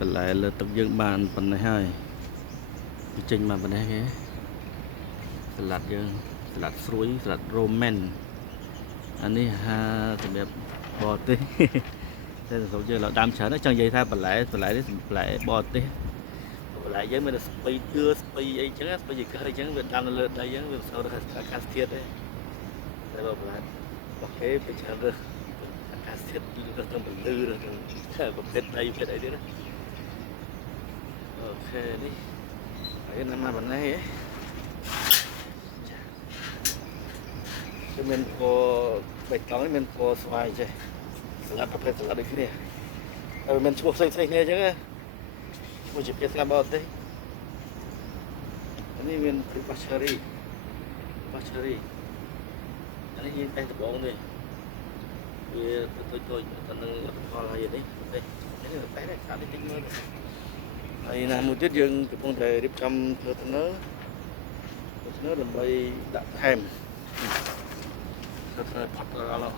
បន្លែលើទឹកយើងបានប៉ុណ្ណេះហើយចេញមកប៉ុណ្ណេះគេសាឡាត់យើងសាឡាត់ស្រួយសាឡាត់រ៉ូមែនអានេះសម្រាប់បរទេសតែស្រុកយើងเราដាំច្រើនចង់និយាយថាបន្លែនេះបន្លែបរទេសបន្លែយើងមានតែស្ពៃទឿស្ពៃអីចឹងស្ពៃយីកអីចឹងវាដាំនៅលើដីចឹងវាមិនសូវរកអាកាសធាតុទេតែបន្លែរបស់គេវាច្រើនរើសអាកាសធាតុរើសទាំងពលឺរើសទាំងប្រភេទដីប្រភេទអីទៀតណាអូខេនេះហើយណាមកបន្លែគឺមានពណ៌បៃតងមានពណ៌ស្វាយចេះសាឡាត់ប្រភេទសាឡាត់ដូចគ្នាហើយមានឈ្មោះផ្សេងៗគ្នាអញ្ចឹងមួយជាភាសាបរទេសអានេះមានព្រឹកបាសឈើរីអានេះយើងតែដំបងនេះវាទៅទៅទៅនឹងលទ្ធផលហើយនេះទេនេះតែខាងនេះតិចមើលហើយណាមួយទៀតយើងកំពុងតែរៀបចំធ្វើធ្នើដើម្បីដាក់ថែមធ្វើផាត់ដល់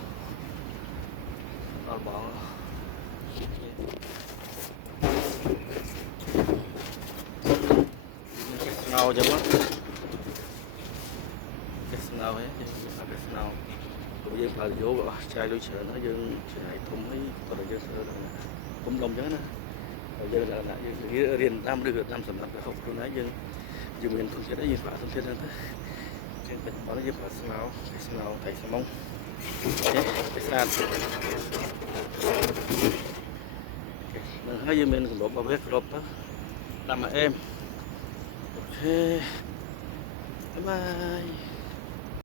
បងស្ងោចឹងមកគេស្ងោហ៎គេស្ងោព្រោះយើងប្រើយកអស់ចាយលុយច្រើនហើយយើងចាយធំហើយគាត់យើងធ្វើគុំដុំចឹងណាហើយយើងរៀនដាំឬក៏ដាំសម្រាប់ហូបខ្លួនឯងយើងមានធនធានអីយើងប្រើធនធានហ្នឹងទៅជាងបច្ចុប្បន្នយើងប្រើស្ងោថៃស្មុងគេស្អាតនឹងហើយយើងមានសម្រាប់របស់វាគ្រប់ទៅតាមអែមអូខេបាយបាយ